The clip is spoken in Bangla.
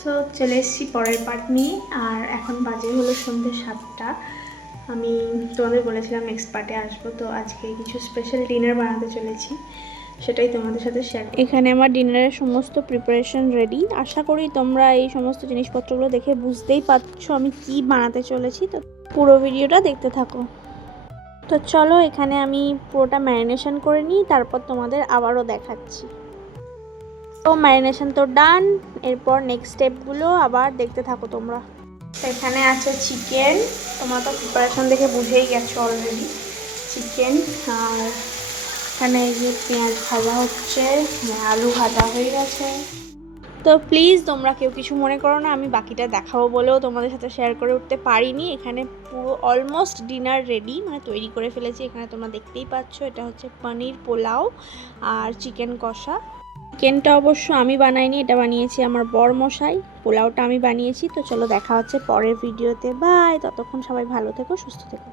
সো চলে এসেছি পরের পার্ট নিয়ে। আর এখন বাজে হলো সন্ধ্যে 7টা। আমি তোমাদের বলেছিলাম নেক্সট পার্টে আসবো, তো আজকে কিছু স্পেশাল ডিনার বানাতে চলেছি, সেটাই তোমাদের সাথে শেয়ার। এখানে আমার ডিনারের সমস্ত প্রিপারেশন রেডি। আশা করি তোমরা এই সমস্ত জিনিসপত্রগুলো দেখে বুঝতেই পারছো আমি কি বানাতে চলেছি, তো পুরো ভিডিওটা দেখতে থাকো। তো চলো এখানে আমি পুরোটা ম্যারিনেশন করে নিই, তারপর তোমাদের আবারও দেখাচ্ছি। তো ম্যারিনেশন তো ডান, এরপর নেক্সট স্টেপগুলো আবার দেখতে থাকো তোমরা। এখানে আছে চিকেন, তোমরা তো প্রিপারেশন দেখে বুঝেই গেছো অলরেডি। চিকেন, আর এখানে এই যে পেঁয়াজ ভাজা হচ্ছে, আলু ভাজা হয়ে গেছে। তো প্লিজ তোমরা কেউ কিছু মনে করো না, আমি বাকিটা দেখাবো বলেও তোমাদের সাথে শেয়ার করে উঠতে পারিনি। এখানে পুরো অলমোস্ট ডিনার রেডি, মানে তৈরি করে ফেলেছি। এখানে তোমরা দেখতেই পাচ্ছ, এটা হচ্ছে পনির পোলাও আর চিকেন কষা। চিকেনটা অবশ্য আমি বানাইনি, এটা বানিয়েছি আমার বরমশাই। পোলাওটা আমি বানিয়েছি। তো চলো দেখা হচ্ছে পরের ভিডিওতে। বাই, ততক্ষণ সবাই ভালো থেকো, সুস্থ থেকো।